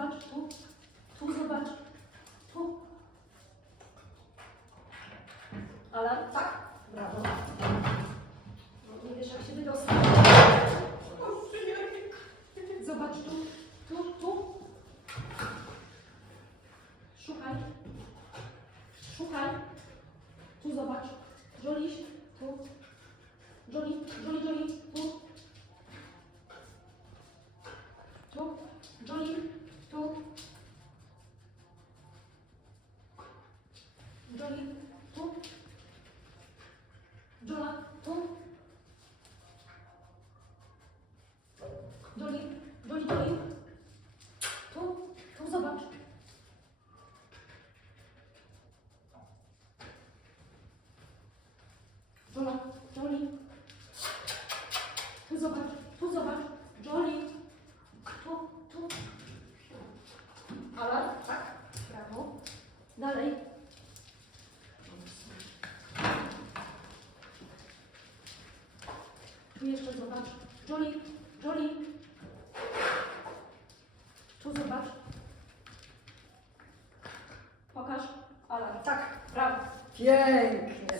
zobacz, tu, tu zobacz, tu. Ale tak? Brawo. No, nie wiesz, jak się wydostał. Zobacz tu, tu, tu. Szukaj. Szukaj. Tu zobacz. Żoliś, tu. Żoli, żoli, żoli, tu. Tu. Jolie. Joli, tu. Jola, tu. Joli, Joli, Joli. Tu, tu zobacz. Jola, Joli. Tu zobacz, tu zobacz. Joli. Tu, tu. Alarm, tak. Brawo. Dalej. Tu jeszcze zobacz. Joli, Joli. Tu zobacz. Pokaż. Alarm. Tak. Brawo. Pięknie.